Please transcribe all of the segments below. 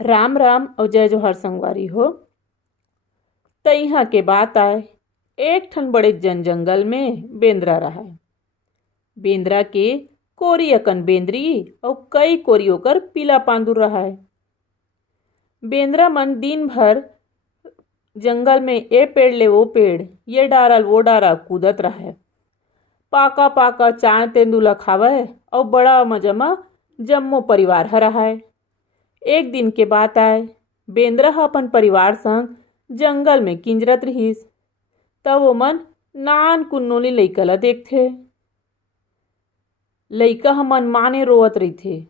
राम राम और जय जोहर संगवारी हो। तइहा के बात आए एक ठन बड़े जंगल में बेंदरा रहा है। बेंदरा के कोरी अकन बेंदरी और कई कोरी ओकर पीला पांदुर रहा है। बेंदरा मन दिन भर जंगल में ए पेड़ ले वो पेड़, ये डारल वो डारा कूदत रहा है। पाका पाका चाय तेंदुला खावे और बड़ा मजा में जम्मो परिवार ह रहा है। एक दिन के बात आए बेंदरा ह अपन परिवार संग जंगल में किंजरत रहीस। तब ओमन नान कुन्नोली लइका ल देखथे। लइका ह मनमाने रोवत रहिथे।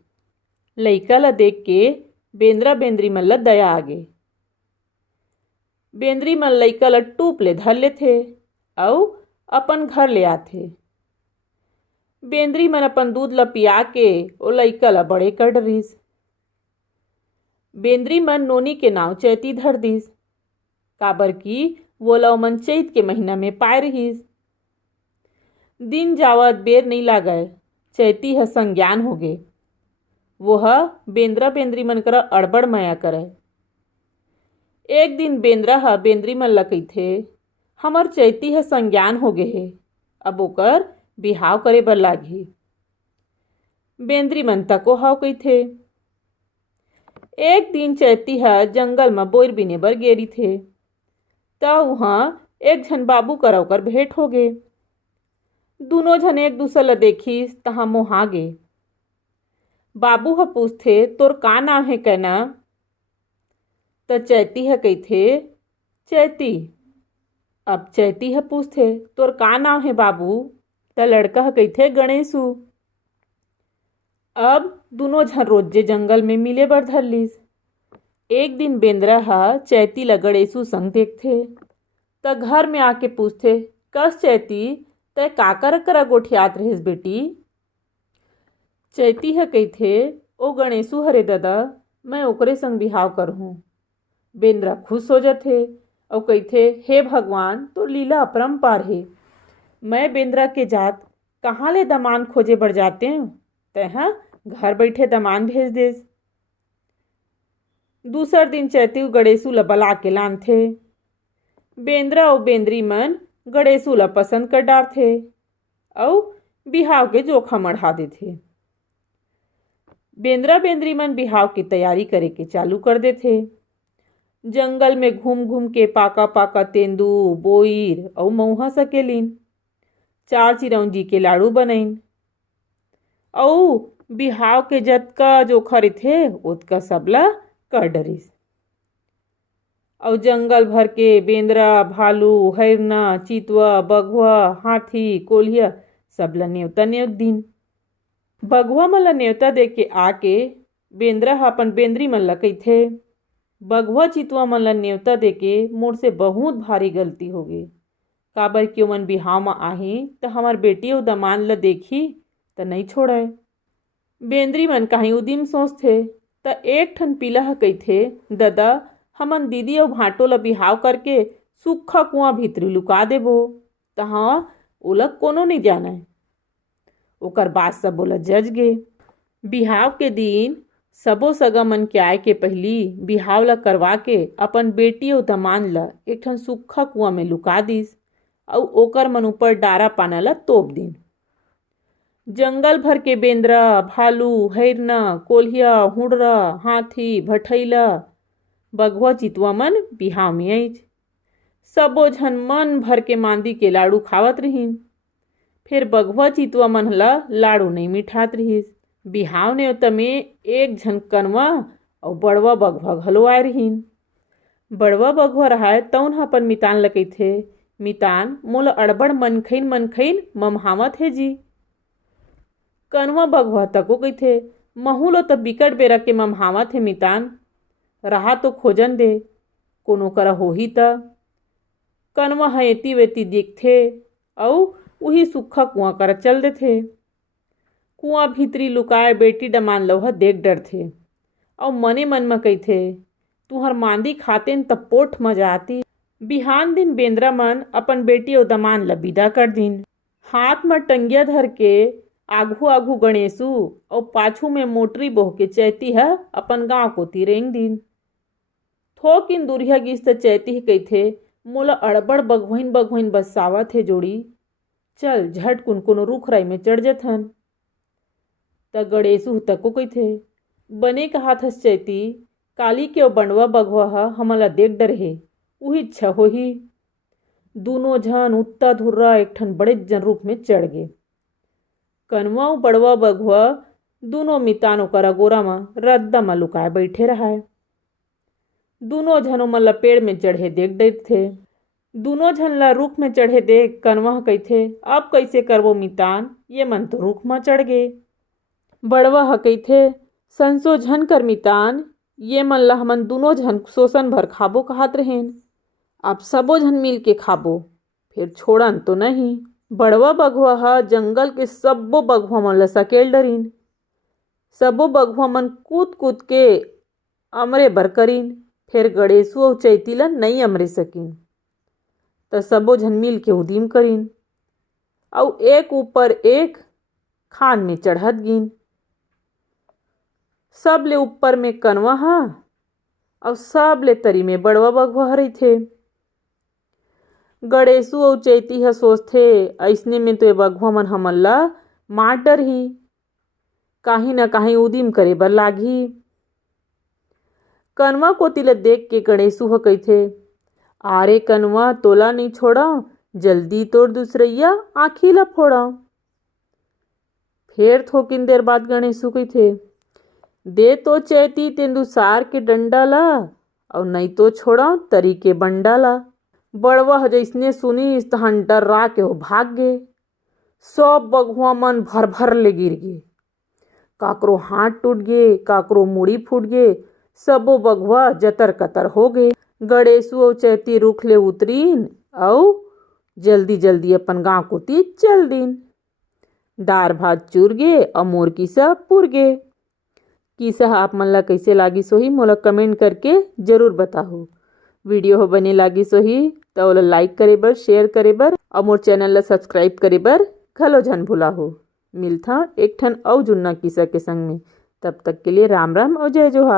लइका ल देख के बेंदरा बेंदरी मन ल दया आगे। बेंदरी मन लइका ल टूप ले धर लेथे अउ अपन घर ले आथे। बेंदरी मन अपन दूध ल पिया के ओ लइका ल बड़े कर डरिस। बेंदरी मन नोनी के नाव चैती धर दिस, काबर की वो ल ओमन चैत के महीना में पाए रहिस। दिन जावत बेर नहीं लागय, चैती ह संज्ञान होगे। वो ह बेंदरा बेंदरी मन करा अड़बड़ माया करय। एक दिन बेंदरा ह बेंदरी मन ल कहिथे, हमर चैती ह संज्ञान होगे हे, अब ओकर बिहाव करे बर लागही। बेंदरी मन तको हव कहिथे। एक दिन चैती ह जंगल में बोर बिने बर गेरी थे। तब वहाँ एक झन बाबू करा ओकर भेंट होगे। दोनों झन एक दूसर ल देखिस तहाँ मोहा गे। बाबू ह पूछथे, तोर का नाम है कहना? त चैती ह कहिथे, चैती। अब चैती ह पूछथे, तोर का नाम है बाबू? त लड़का ह कहिथे, गणेशु। अब दोनों झन रोजे जंगल में मिले बर धर लिस। एक दिन बेंदरा ह चैती ल गणेशु संग देखथे त घर में आके पूछथे, कस चैती तय का करा गोठियात रहिस बेटी? चैती ह कहिथे, ओ गणेशु हरे दादा, मैं ओकरे संग बिहाव करहूँ। बेंदरा खुश हो जाथे और कहिथे, हे भगवान, तो लीला अपरंपार हे। मैं बेंदरा के जात कहाँ ले दमान खोजे बर जाते हूँ, तैहा घर बैठे दमान भेज देस। दूसर दिन चैती गणेशु ल बला के लानथे। बेंदरा और बेंदरी मन गणेशु ल पसंद कर डारथे और बिहाव के जोखा मढ़ा देथे। बेंदरा बेंदरी मन बिहाव की तैयारी करे के चालू कर देथे। जंगल में घूम घूम के पाका पाका तेंदू, बोईर और मऊहा सकेलिन। चार चिरौंजी के लाड़ू बनइन और बिहाव के जतका जोखा रहिथे ओतका सबला कर डरिस। और जंगल भर के बेंदरा, भालू, हरना, चितवा, बघवा, हाथी, कोल्हिया सबला नेवता नेवत दिन। बघवा मन ल नेवता दे के आके बेंदरा ह अपन बेंदरी मन ल कहिथे, बघवा चितवा मन ल नेवता दे के मोर से बहुत भारी गलती होगे। काबर कि ओमन बिहाव म आही त हमर बेटी अउ दमान ल देखी त नहीं छोड़य। बेंदरी मन काहीं उदिम सोचथे त एक ठन पीला ह कहिथे, ददा, हमन दीदी अउ भांटो ल बिहाव करके सुक्खा कुआं भीतरी लुका देबो, तहाँ ओला कोनो नहीं जानय। ओकर बात सब ओला जज गे। बिहाव के दिन सबो सगा मन के आए के पहिली बिहाव ल करवा के अपन बेटी अउ दमान ल एक ठन सुक्खा कुआं में लुका दिस अउ ओकर मन ऊपर डारा पाना ल तोप दिन। जंगल भर के बेंदरा, भालू, हरना, कोल्हिया, हुंडरा, हाथी, भटैला, बघवा, चितवा मन बिहाव में आइच। सबो झन मन भर के मांदी के लाड़ू खावत रहिन। फिर बघवा चितवा मन ल लाड़ू नहीं मिठात रहिस। बिहाव नेवता में एक झन कनवा और बड़वा बघवा घलो आए रहिन। बड़वा बघवा रहाय तउन ह अपन मितान ल कहिथे, मितान, मोला अड़बड़ मनखइन मनखइन ममहावत हे जी। कनवा बघवा तको कहिथे, महू लो त बिकट बेरा के ममहावत हे मितान, रहा तो खोजन दे, कोनो करा होही त। कनवा ह एती वेती देखथे अउ उही सुक्खा कुआं करा चल देथे। कुआं भीतरी लुकाए बेटी डमान ल ओहा देख डरथे और मने मन म कहिथे, तुहर मांदी खातेन त पोठ मजा आती। बिहान दिन बेंदरा मन अपन बेटी अउ दमान ल विदा कर दिन। हाथ म टंगिया धर के आघू आघू गणेशु और पाछू में मोटरी बोह के चैती है अपन गांव को तिरेंग दिन। थोकिन दुरिया गिस त चैती कइथे मोला अड़बड़ बघवइन बघवइन बसावत हे जोड़ी, चल झट कुन रुख राई में चढ़ जथन। त गणेशु तको कइथे बने कहात हस चैती, काली के ओ बंडवा बघवा ह हमला देख डरे उही इच्छा होही। दोनों झन उत्ता धुर्रा एक ठन बड़े जन रुख में चढ़ गे। कनवा अउ बड़वा बघवा दोनों मितान ओकर अगोरा म रद्दा म लुकाए बैठे रहाय। दोनों झन ओमन ल पेड़ में चढ़े देख डर थे। दोनों झन ला रुख में चढ़े देख कनवा कइथे अब कैसे करबो मितान, ये मन तो रुख म चढ़ गे। बड़वा ह कइथे संसो झन कर मितान, ये मन ला हमन दोनों झन शोषण भर खाबो कहत रहेन, अब सबो झन मिल के खाबो, फिर छोड़न तो नहीं। बड़वा बघवा ह जंगल के सब्बो बघवा मन ला सकेल डरिन। सबो बघवा मन कूद कूद के अमरे बर करिन, फिर गणेशु अउ चैती ला नहीं अमरे सकिन। त सबो झन मिल के उदिम करिन अउ एक ऊपर एक खान में चढ़त गिन। सब ले ऊपर में कनवा ह अउ सब ले तरी में बड़वा बघवा ह रहिथे। गणेशु अउ चैती ह सोचथे अइसने में तो ये बघवा मन हमन ला मार डरही, काहीं न काहीं उदिम करे बर लागही। कनवा कोती ल देख के गणेशु ह कइथे आरे कनवा तोला नहीं छोड़ाव, जल्दी तोर दूसरैया आँखी ला फोड़ाव। फिर थोकिन देर बाद गणेशु कइथे दे तो चैती तेंदुसार के डंडा ला और नहीं तो छोड़ाव तरी के बंडा ला। बड़वा ह जइसने सुनिस तहन डर्रा के हो भाग गे। सब बघवा मन भर भर ले गिर गे, काकरो हाथ टूट गे, काकरो मुड़ी फूट गे, सबो बघवा जतर कतर हो गे। गणेशु अउ चैती रुख ले उतरीन अउ जल्दी जल्दी अपन गांव कोती चल दिन। दार भात चूर गे और मोर किस्सा पुर गे। किस्सा आप मन ला कैसे लागिस होही मोला कमेंट करके जरूर बताहू। वीडियो हो बने लागिस होही त ओला लाइक करे बर, शेयर करे बर और मोर चैनल ला सब्सक्राइब करे बर घलो झन भुलाहू। मिलथा एक ठन अउ जुन्ना किस्सा के संग में, तब तक के लिए राम राम और जय जोहार।